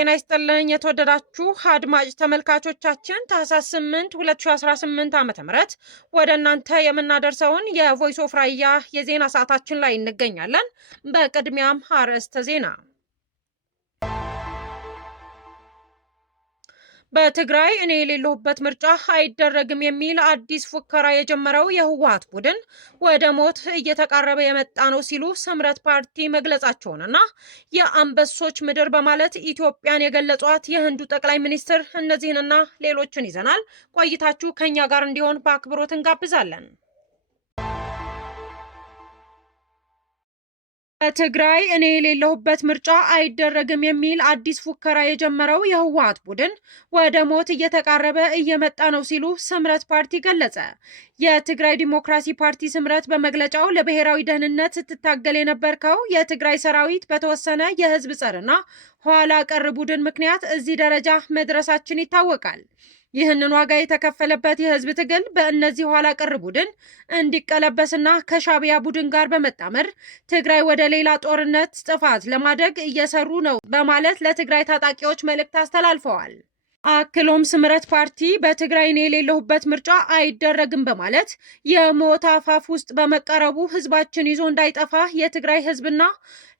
ጤና ይስጥልኝ የተወደዳችሁ አድማጭ ተመልካቾቻችን ታህሳስ 8 2018 ዓ.ም ወደ እናንተ የምናደርሰውን የቮይስ ኦፍ ራያ የዜና ሰዓታችን ላይ እንገኛለን። በቅድሚያም አርዕስተ ዜና። በትግራይ እኔ የሌለሁበት ምርጫ አይደረግም የሚል አዲስ ፉከራ የጀመረው የህወሓት ቡድን ወደ ሞት እየተቃረበ የመጣ ነው ሲሉ ስምረት ፓርቲ መግለጻቸውንና የአንበሶች ምድር በማለት ኢትዮጵያን የገለጿት የህንዱ ጠቅላይ ሚኒስትር እነዚህንና ሌሎችን ይዘናል። ቆይታችሁ ከኛ ጋር እንዲሆን በአክብሮት እንጋብዛለን። በትግራይ እኔ የሌለሁበት ምርጫ አይደረግም የሚል አዲስ ፉከራ የጀመረው የህወሓት ቡድን ወደ ሞት እየተቃረበ እየመጣ ነው ሲሉ ስምረት ፓርቲ ገለጸ። የትግራይ ዲሞክራሲ ፓርቲ ስምረት በመግለጫው ለብሔራዊ ደህንነት ስትታገል የነበርከው የትግራይ ሰራዊት በተወሰነ የህዝብ ጸርና ኋላ ቀር ቡድን ምክንያት እዚህ ደረጃ መድረሳችን ይታወቃል። ይህንን ዋጋ የተከፈለበት የህዝብ ትግል በእነዚህ ኋላ ቀር ቡድን እንዲቀለበስና ከሻዕቢያ ቡድን ጋር በመጣመር ትግራይ ወደ ሌላ ጦርነት ጥፋት ለማድረግ እየሰሩ ነው በማለት ለትግራይ ታጣቂዎች መልእክት አስተላልፈዋል። አክሎም ስምረት ፓርቲ በትግራይ እኔ የሌለሁበት ምርጫ አይደረግም በማለት የሞት አፋፍ ውስጥ በመቀረቡ ህዝባችን ይዞ እንዳይጠፋ የትግራይ ህዝብና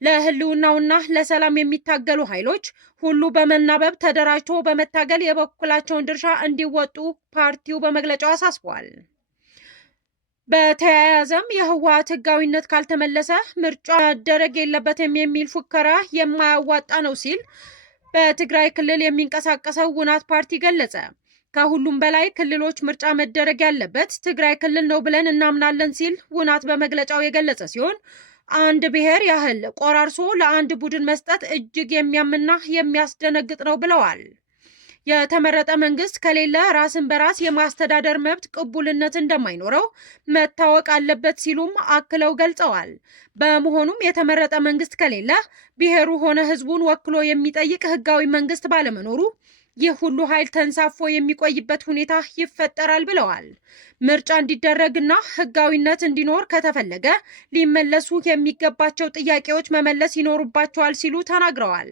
ለህልውናውና ለሰላም የሚታገሉ ኃይሎች ሁሉ በመናበብ ተደራጅቶ በመታገል የበኩላቸውን ድርሻ እንዲወጡ ፓርቲው በመግለጫው አሳስቧል። በተያያዘም የህወሓት ህጋዊነት ካልተመለሰ ምርጫ መደረግ የለበትም የሚል ፉከራ የማያዋጣ ነው ሲል በትግራይ ክልል የሚንቀሳቀሰው ውናት ፓርቲ ገለጸ። ከሁሉም በላይ ክልሎች ምርጫ መደረግ ያለበት ትግራይ ክልል ነው ብለን እናምናለን ሲል ውናት በመግለጫው የገለጸ ሲሆን አንድ ብሔር ያህል ቆራርሶ ለአንድ ቡድን መስጠት እጅግ የሚያምና የሚያስደነግጥ ነው ብለዋል። የተመረጠ መንግስት ከሌለ ራስን በራስ የማስተዳደር መብት ቅቡልነት እንደማይኖረው መታወቅ አለበት ሲሉም አክለው ገልጸዋል። በመሆኑም የተመረጠ መንግስት ከሌለ ብሔሩ ሆነ ህዝቡን ወክሎ የሚጠይቅ ህጋዊ መንግስት ባለመኖሩ ይህ ሁሉ ኃይል ተንሳፎ የሚቆይበት ሁኔታ ይፈጠራል ብለዋል። ምርጫ እንዲደረግና ህጋዊነት እንዲኖር ከተፈለገ ሊመለሱ የሚገባቸው ጥያቄዎች መመለስ ይኖሩባቸዋል ሲሉ ተናግረዋል።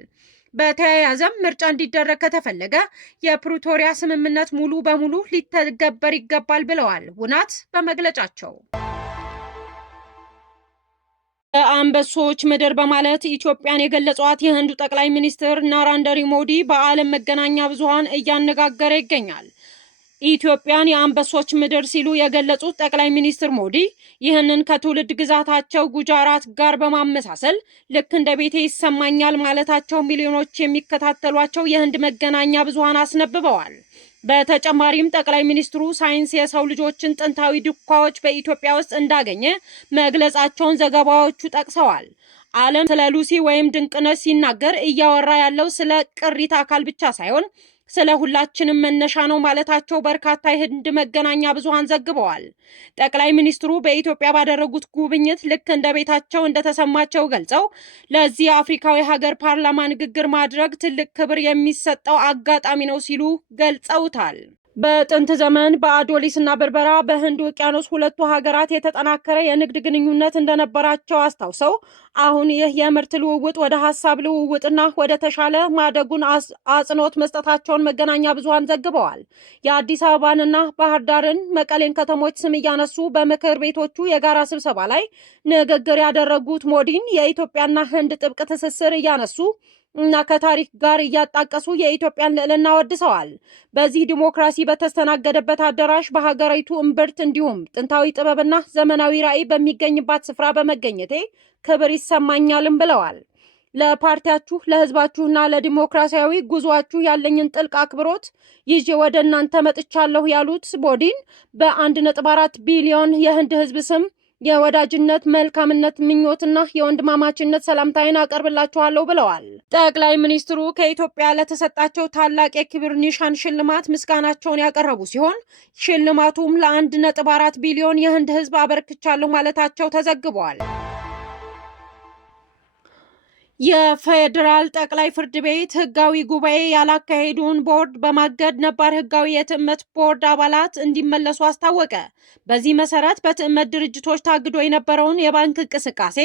በተያያዘም ምርጫ እንዲደረግ ከተፈለገ የፕሪቶሪያ ስምምነት ሙሉ በሙሉ ሊተገበር ይገባል ብለዋል ውናት በመግለጫቸው። አንበሶች ምድር በማለት ኢትዮጵያን የገለጿት የህንዱ ጠቅላይ ሚኒስትር ናራንደሪ ሞዲ በዓለም መገናኛ ብዙሃን እያነጋገረ ይገኛል። ኢትዮጵያን የአንበሶች ምድር ሲሉ የገለጹት ጠቅላይ ሚኒስትር ሞዲ ይህንን ከትውልድ ግዛታቸው ጉጃራት ጋር በማመሳሰል ልክ እንደ ቤቴ ይሰማኛል ማለታቸው ሚሊዮኖች የሚከታተሏቸው የህንድ መገናኛ ብዙሃን አስነብበዋል። በተጨማሪም ጠቅላይ ሚኒስትሩ ሳይንስ የሰው ልጆችን ጥንታዊ ዱካዎች በኢትዮጵያ ውስጥ እንዳገኘ መግለጻቸውን ዘገባዎቹ ጠቅሰዋል። ዓለም ስለ ሉሲ ወይም ድንቅነት ሲናገር እያወራ ያለው ስለ ቅሪተ አካል ብቻ ሳይሆን ስለ ሁላችንም መነሻ ነው ማለታቸው በርካታ የህንድ መገናኛ ብዙሃን ዘግበዋል። ጠቅላይ ሚኒስትሩ በኢትዮጵያ ባደረጉት ጉብኝት ልክ እንደ ቤታቸው እንደተሰማቸው ገልጸው ለዚህ የአፍሪካዊ ሀገር ፓርላማ ንግግር ማድረግ ትልቅ ክብር የሚሰጠው አጋጣሚ ነው ሲሉ ገልጸውታል። በጥንት ዘመን በአዶሊስና በርበራ በህንድ ውቅያኖስ ሁለቱ ሀገራት የተጠናከረ የንግድ ግንኙነት እንደነበራቸው አስታውሰው አሁን ይህ የምርት ልውውጥ ወደ ሀሳብ ልውውጥና ወደ ተሻለ ማደጉን አጽንኦት መስጠታቸውን መገናኛ ብዙሃን ዘግበዋል። የአዲስ አበባንና ባህር ዳርን፣ መቀሌን ከተሞች ስም እያነሱ በምክር ቤቶቹ የጋራ ስብሰባ ላይ ንግግር ያደረጉት ሞዲን የኢትዮጵያና ህንድ ጥብቅ ትስስር እያነሱ እና ከታሪክ ጋር እያጣቀሱ የኢትዮጵያን ልዕልና ወድሰዋል። በዚህ ዲሞክራሲ በተስተናገደበት አዳራሽ በሀገሪቱ እምብርት እንዲሁም ጥንታዊ ጥበብና ዘመናዊ ራዕይ በሚገኝባት ስፍራ በመገኘቴ ክብር ይሰማኛልም ብለዋል። ለፓርቲያችሁ ለህዝባችሁና ለዲሞክራሲያዊ ጉዟችሁ ያለኝን ጥልቅ አክብሮት ይዤ ወደ እናንተ መጥቻለሁ ያሉት ሞዲን በ1.4 ቢሊዮን የህንድ ህዝብ ስም የወዳጅነት መልካምነት ምኞትና የወንድማማችነት ሰላምታዬን አቀርብላችኋለሁ ብለዋል። ጠቅላይ ሚኒስትሩ ከኢትዮጵያ ለተሰጣቸው ታላቅ የክብር ኒሻን ሽልማት ምስጋናቸውን ያቀረቡ ሲሆን ሽልማቱም ለ1.4 ቢሊዮን የህንድ ህዝብ አበርክቻለሁ ማለታቸው ተዘግቧል። የፌዴራል ጠቅላይ ፍርድ ቤት ህጋዊ ጉባኤ ያላካሄዱን ቦርድ በማገድ ነባር ህጋዊ የትዕመት ቦርድ አባላት እንዲመለሱ አስታወቀ። በዚህ መሰረት በትዕመት ድርጅቶች ታግዶ የነበረውን የባንክ እንቅስቃሴ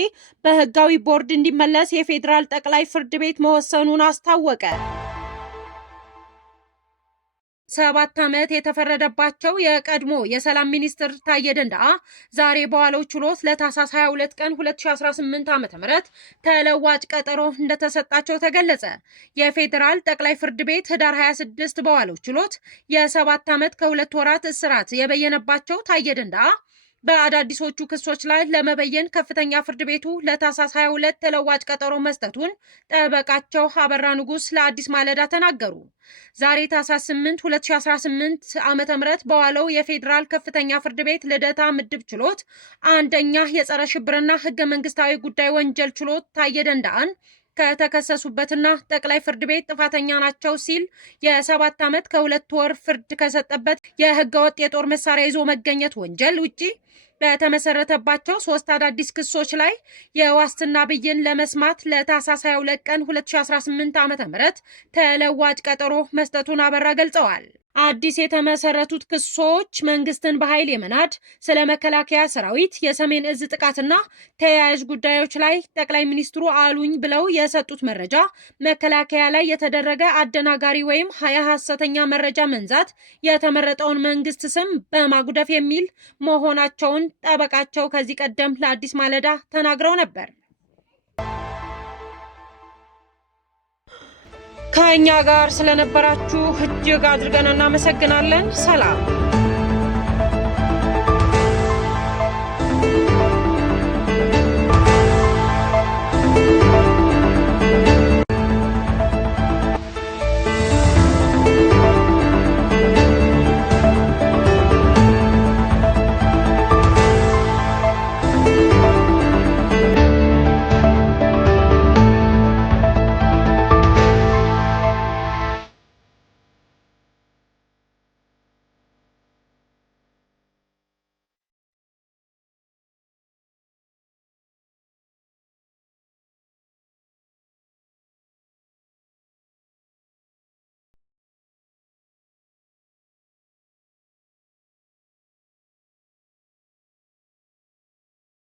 በህጋዊ ቦርድ እንዲመለስ የፌዴራል ጠቅላይ ፍርድ ቤት መወሰኑን አስታወቀ። 7 ዓመት የተፈረደባቸው የቀድሞ የሰላም ሚኒስትር ታዬ ደንደአ ዛሬ በዋለው ችሎት ለታህሳስ 22 ቀን 2018 ዓ.ም ተለዋጭ ቀጠሮ እንደተሰጣቸው ተገለጸ። የፌዴራል ጠቅላይ ፍርድ ቤት ህዳር 26 በዋለው ችሎት የ7 ዓመት ከ2 ወራት እስራት የበየነባቸው ታዬ ደንደአ በአዳዲሶቹ ክሶች ላይ ለመበየን ከፍተኛ ፍርድ ቤቱ ለታህሳስ 22 ተለዋጭ ቀጠሮ መስጠቱን ጠበቃቸው አበራ ንጉስ ለአዲስ ማለዳ ተናገሩ። ዛሬ ታህሳስ 8 2018 ዓ.ም በዋለው የፌዴራል ከፍተኛ ፍርድ ቤት ልደታ ምድብ ችሎት አንደኛ የጸረ ሽብርና ህገ መንግስታዊ ጉዳይ ወንጀል ችሎት ታዬ ደንደአን ከተከሰሱበትና ጠቅላይ ፍርድ ቤት ጥፋተኛ ናቸው ሲል የ7 ዓመት ከ2 ወር ፍርድ ከሰጠበት የህገወጥ የጦር መሳሪያ ይዞ መገኘት ወንጀል ውጪ በተመሰረተባቸው 3 አዳዲስ ክሶች ላይ የዋስትና ብይን ለመስማት ለታህሳስ 22 ቀን 2018 ዓ.ም ተለዋጭ ቀጠሮ መስጠቱን አበራ ገልጸዋል። አዲስ የተመሰረቱት ክሶች መንግስትን በኃይል የመናድ፣ ስለ መከላከያ ሰራዊት የሰሜን እዝ ጥቃትና ተያያዥ ጉዳዮች ላይ ጠቅላይ ሚኒስትሩ አሉኝ ብለው የሰጡት መረጃ፣ መከላከያ ላይ የተደረገ አደናጋሪ ወይም የሐሰተኛ መረጃ መንዛት፣ የተመረጠውን መንግስት ስም በማጉደፍ የሚል መሆናቸውን ጠበቃቸው ከዚህ ቀደም ለአዲስ ማለዳ ተናግረው ነበር። ከኛ ጋር ስለነበራችሁ እጅግ አድርገን እናመሰግናለን። ሰላም።